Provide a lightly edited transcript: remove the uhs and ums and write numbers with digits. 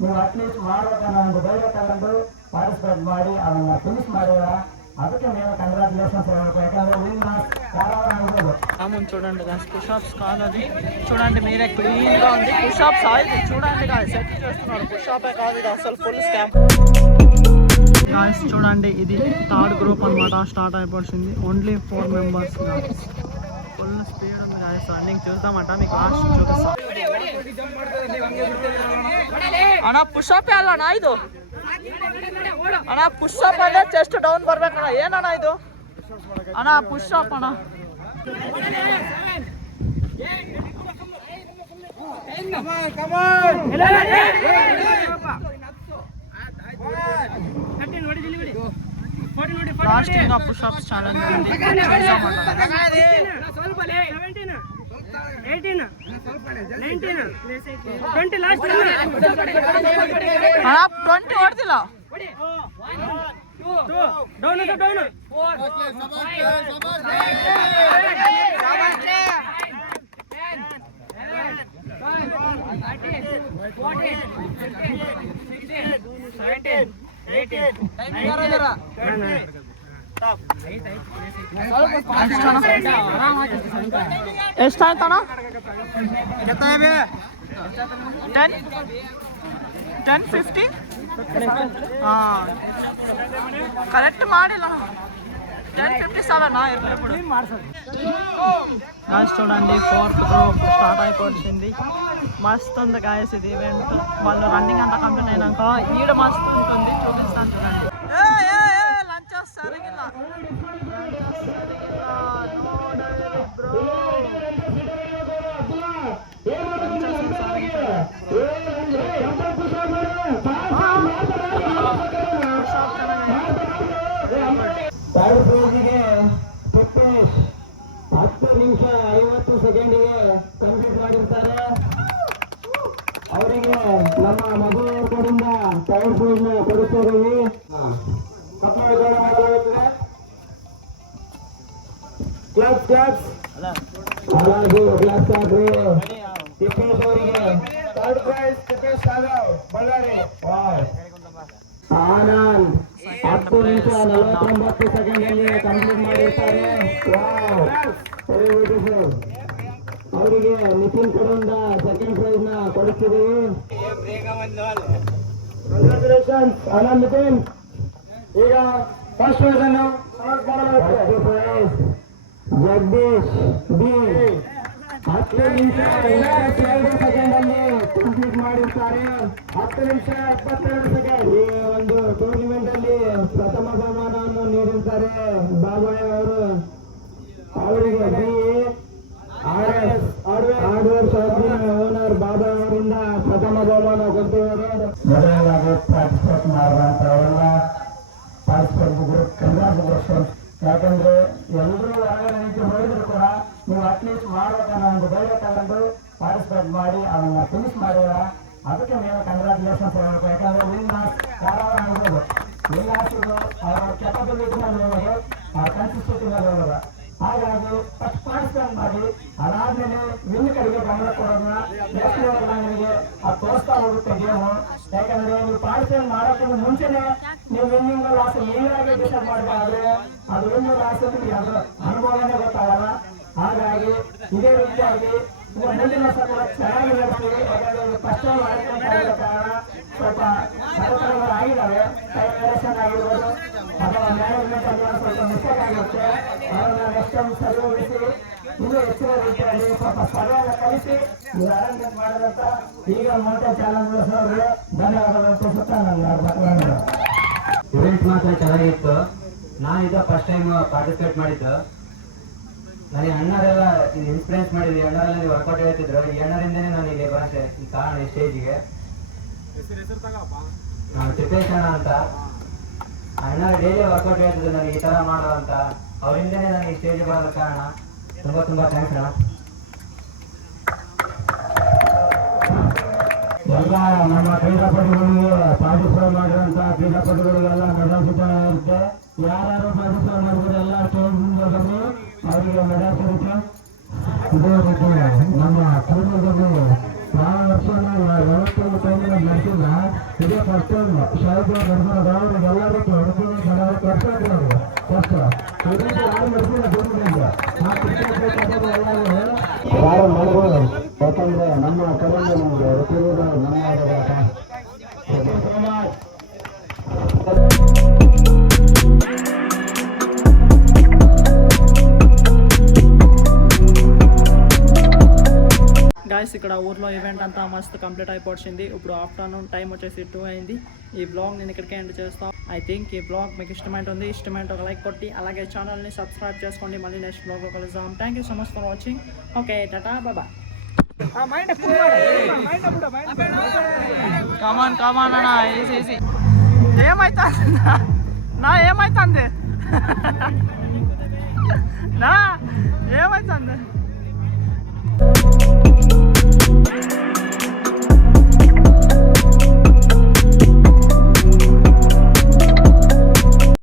ನೀವು ಅಟ್ಲೀಸ್ಟ್ ಮಾಡ್ಬೇಕನ್ನೋ ಒಂದು ಧೈರ್ಯ ತಗೊಂಡು ಪಾರ್ಟಿಸಿಪೇಟ್ ಮಾಡಿ ಅದನ್ನ ಫಿನಿಶ್ ಮಾಡಿದ ಅದಕ್ಕೆ మేము కంగ్రాచులేషన్స్ చెప్పಬೇಕು. ಯಾಕಂದ್ರೆ విన్ చాలా అనుకోదు. మామూలు చూడండి గాయ్స్ పుషప్స్ కాదు చూడండి మీరే క్లీన్ గా ఉంది. పుషప్స్ ఆయిల్ చూడండి గాయ్స్ సెట్ చేస్తున్నారు. పుషప్ కాదు ఇది అసలు ఫుల్ స్కామ్ గాయ్స్. చూడండి ఇది థర్డ్ గ్రూప్ అన్నమాట. స్టార్ట్ అయిపోయింది. Only 4 members guys. Full speed ఉంది గాయ్స్. రన్నింగ్ చూద్దామంట మీకు లాస్ట్ చూపిస్తా. అన్న పుషప్ అన్న ಇದು ಅಣ್ಣ ಪುಷಪ್ ಅಂದ್ರೆ ಚೆಸ್ಟ್ ಡೌನ್ ಬರ್ಬೇಕಣ್ಣ. ಏನಣ್ಣ ಇದು ಅಣ್ಣ ಪುಷಪ್ ಅಣ್ಣ. లాస్ట్ పుషప్స్ ఛాలెంజ్ ఉంది. 18 19 20 లాస్ట్ అಣ್ಣ 20 ಹೊಡೆದಿಲ್ಲ. ಡೌನ್ ಡೌನ್ 10 15 ಕರೆಕ್ಟ್ ಮಾಡಿಲ್ಲ. 10:57 ఇప్పుడు గాయస్ చూడండి 4th గ్రూప్ స్టార్ట్ అయిపోయింది. మస్తు ఉంది గాయస్ ఇది ఈవెంట్. వాళ్ళు రన్నింగ్ అంతా కంప్లీట్ అయినాక ఈడ మస్తు ఉంటుంది చూపిస్తాను చూడండి. లంచ్ వస్తారు ಥರ್ಡ್ ಫೇಜ್ಗೆ 10 ನಿಮಿಷ 50 ಸೆಕೆಂಡಿಗೆ ಕಂಪ್ಲೀಟ್ ಮಾಡಿರ್ತಾರೆ. ಅವರಿಗೆ ನಮ್ಮ ಮದುವೆ ಕಡೆಯಿಂದ ಥರ್ಡ್ ಫೇಜ್ ನ ಕೊಡುತ್ತಿದ್ದೀವಿ. ಕ್ಲಾಸ್ ಕ್ಲಾಸ್ ಹಾಗಾಗಿ ಕ್ಲಾಸ್ ಆಗ್ರಿ. ತಿಪ್ಪೇಶ್ ಅವರಿಗೆ ಥರ್ಡ್ ಪ್ರೈಸ್ ತಿಪ್ಪೇಶ್ ಯಾದವ್ ಬಳ್ಳಾರಿ. ಆನಂದ್ 10 ನಿಮಿಷ 49 ಸೆಕೆಂಡ್ ಅಲ್ಲಿ ಕಂಪ್ಲೀಟ್ ಮಾಡಿರ್ತಾರೆ. ಅವರಿಗೆ ನಿತಿನ್ ಕಡೆಯಿಂದ ಸೆಕೆಂಡ್ ಪ್ರೈಸ್ ನ ಕೊಡುತ್ತಿದ್ದೀವಿ. ಕಂಗ್ರಾಚುಲೇಷನ್ಸ್ ಆನಂದ್ ನಿತಿನ್. ಈಗ ಫಸ್ಟ್ ಪ್ರೈಸ್ ಅನ್ನು ಜಗದೀಶ್ ಬಿ 10 ನಿಮಿಷ 22 ಸೆಕೆಂಡ್ ಅಲ್ಲಿ ಕಂಪ್ಲೀಟ್ ಮಾಡಿರ್ತಾರೆ. 10 ನಿಮಿಷ 72 ಸೆಕೆಂಡ್. ಈ ಒಂದು ಟೂರ್ನಿಮೆಂಟ್ ಅಲ್ಲಿ ಪ್ರಥಮ ಬಹುಮಾನವನ್ನು ನೀಡಿರ್ತಾರೆ ಬಾಬಾಯ್ ಅವರು. ಅವರಿಗೆ ಬಿ RS ಹಾರ್ಡ್ವೇರ್ ಶಾಪಿನ ಓನರ್ ಬಾಬಾ ಅವರಿಂದ ಪ್ರಥಮ ಬಹುಮಾನ ಕೊಡ್ತಿದ್ದಾರೆ. ಮೊದಲನೇದಾಗಿ ಪಾರ್ಟಿಸಿಪೇಟ್ ಮಾಡುವಂತವರೆಲ್ಲ ಪಾರ್ಟಿಸಿಪೇಟ್ ಗ್ರೂಪ್ ಕಂಗ್ರಾಚುಲೇಷನ್ಸ್. ಯಾಕಂದ್ರೆ ಎಲ್ಲರೂ ಹೊರಗಡೆ ನಿಂತು ಹೋಗಿದ್ರು ಕೂಡ ನೀವು ಅಟ್ಲೀಸ್ಟ್ ಮಾಡ್ಬೇಕನ್ನೋ ಒಂದು ಧೈರ್ಯ ತಗೊಂಡು ಪಾರ್ಟಿಸಿಪೇಟ್ ಮಾಡಿ ಅದನ್ನ ಫಿನಿಶ್ ಮಾಡಿದ ಅದಕ್ಕೆ ನೀವು ಕಂಗ್ರಾಚುಲೇಷನ್ಸ್ ಹೇಳಬೇಕು. ಯಾಕಂದ್ರೆ ವಿನ್ ಯಾರು ಆಗ್ಬೋದು. ವಿನ್ ಆಗ್ತಿದ್ರು ಅವರ ಕೆಪಬಿಲಿಟಿ ಮೇಲೆ ಹೋಗೋದು, ಅವ್ರ ಕನ್ಸಿಸ್ಟೆನ್ಸಿ ಮೇಲೆ ಹೋಗೋದು. ಹಾಗಾಗಿ ಫಸ್ಟ್ ಪಾರ್ಟಿಸಿಪೇಟ್ ಮಾಡಿ ಅದಾದ್ಮೇಲೆ ವಿನ್ ಕಡೆಗೆ ಗಮನ ಕೊಡೋದನ್ನ ನೆಕ್ಸ್ಟ್ ನಿಮಗೆ ಅದು ತೋರಿಸ್ತಾ ಹೋಗುತ್ತೆ ಗೇಮು. ಯಾಕಂದ್ರೆ ನೀವು ಪಾರ್ಟಿಸಿಪೇಟ್ ಮಾಡೋಕ್ಕಿಂತ ಮುಂಚೆನೆ ನೀವು ವಿನ್ನಿಂಗ್ ಲಾಸ್ ಏನಾಗಿ ಡಿಸೈಡ್ ಮಾಡಬೇಕಾದ್ರೆ ಅದು ವಿನ್ ಲಾಸ್ ನಿಮಗೆ ಅದರ ಅನುಭವನೇ ಗೊತ್ತಾಗಲ್ಲ. ಹಾಗಾಗಿ ಇದೇ ರೀತಿಯಾಗಿ ಮುಂದಿನ ವರ್ಷ ಕೂಡ ಚೆನ್ನಾಗಿ ನಡೆಸ್ತೀವಿ. ಯಾಕಂದ್ರೆ ಫಸ್ಟ್ ಟೈಮ್ ಆಡಿದ ಕಾರಣ ಸ್ವಲ್ಪ ಕಾರ್ಯಕ್ರಮಗಳು ಆಗಿದ್ದಾವೆ. ಟೈಮ್ ವೇರಿಯೇಷನ್ ಆಗಿರ್ಬೋದು ಅಥವಾ ಮ್ಯಾನೇಜ್ಮೆಂಟ್ ಅಲ್ಲಿ ಸ್ವಲ್ಪ ಮಿಸ್ಟೇಕ್ ಆಗಿರುತ್ತೆ. ಅದನ್ನು ನೆಕ್ಸ್ಟ್ ಟೈಮ್ ಸರಿಹೊಂದಿಸಿ ಇನ್ನೂ ಹೆಚ್ಚಿನ ರೀತಿಯಲ್ಲಿ ಸ್ವಲ್ಪ ಸರಿಯಾಗಿ ಕಲಿಸಿ ನೀವು ಅರೇಂಜ್ಮೆಂಟ್ ಮಾಡಿದಂತ ಈಗ ಮೊದಲ ಚಾಲೆಂಜ್ ಅವರು ಧನ್ಯವಾದಗಳು ತಿಳಿಸುತ್ತಾ ನನ್ನ ಇವೆಂಟ್ ಮಾತ್ರ ಚೆನ್ನಾಗಿತ್ತು. ನಾನಿದ್ದ ಫಸ್ಟ್ ಟೈಮ್ ಪಾರ್ಟಿಸಿಪೇಟ್ ಮಾಡಿದ್ದು. ನನಗೆ ಅಣ್ಣರೆಲ್ಲ ಇನ್ಸ್ಪಿರೆನ್ಸ್ ಮಾಡಿದ್ವಿ. ಅಣ್ಣರೆಲ್ಲ ವರ್ಕೌಟ್ ಹೇಳ್ತಿದ್ರು. ಈ ಅಣ್ಣರಿಂದನೇ ನಾನು ಇಲ್ಲಿ ಬರೋಕ್ಕೆ ಈ ಕಾರಣ ಈ ಸ್ಟೇಜಿಗೆ. ತಿಪ್ಪೇಶ್ ಅಣ್ಣ ಅಂತ ಅಣ್ಣ ಡೈಲಿ ವರ್ಕೌಟ್ ಹೇಳ್ತಿದ್ರು ನನಗೆ ಈ ಥರ ಮಾಡೋ ಅಂತ. ಅವರಿಂದನೇ ನನಗೆ ಈ ಸ್ಟೇಜಿಗೆ ಬರೋದ ಕಾರಣ. ತುಂಬ ತುಂಬ ಥ್ಯಾಂಕ್ಸ್ ಅಣ್ಣ. ಎಲ್ಲ ನಮ್ಮ ಕ್ರೀಡಾಪಟುಗಳಿಗೆ ಪಾರ್ಟಿಸಿಪೇಟ್ ಮಾಡಿರುವಂತ ಕ್ರೀಡಾಪಟುಗಳಿಗೆಲ್ಲ ಮೆಡಲ್ ಸಿಗ್ತಾ ಇರುತ್ತೆ. ಯಾರು ಪಾರ್ಟಿಸಿಪೇಟ್ ಮಾಡಿದ್ರೆ ಎಲ್ಲ ಸ್ಟೇಜಿಂದ ಬನ್ನಿ, ಅವರಿಗೆ ಮೆಡಲ್ ಸಿಗುತ್ತೆ. ಇದೇ ರೀತಿ ನಮ್ಮ ಕ್ರೀಡೆಯಲ್ಲಿ ಯಾವ ವರ್ಷ 50 ಟೈಮ್ ನಡೆಸಿಲ್ಲ. ಇದೇ ಫಸ್ಟ್ ಟೈಮ್ ಶಾಲೆಗೆ ನಡೆಸೋದು ಅವ್ರಿಗೆ ಎಲ್ಲರೂ ಹುಡುಗರು ಕಷ್ಟ ಕಷ್ಟ ಯಾರು ನಡೆಸಿಲ್ಲ ದುರ್ಗದಿಂದ ಯಾರು ಮಾಡ್ಬೋದು ಯಾಕಂದ್ರೆ ನಮ್ಮ ಕಡೆಯಿಂದ ನಮಗೆ ಹುಡುಗರು ನಮ್ಮ గాయస్ ఇక్కడ ఊర్లో ఈవెంట్ అంతా మస్తు కంప్లీట్ అయిపోయింది. ఇప్పుడు ఆఫ్టర్నూన్ టైం వచ్చేసి 2 అయింది. ఈ బ్లాగ్ నేను ఇక్కడికే ఎండ్ చేస్తాను. ఐ థింక్ ఈ బ్లాగ్ మీకు ఇష్టమైంటే ఒక లైక్ కొట్టి అలాగే ఛానల్ని సబ్స్క్రైబ్ చేసుకోండి. మళ్ళీ నెక్స్ట్ బ్లాగ్లో కలుద్దాం. Thank you so much for watching. Okay టాటా బాబా. కమాన్ కమాన్ అన్న ఏసి ఏమైతుంది నా ఏమైతుంది నా ఏమైతుంది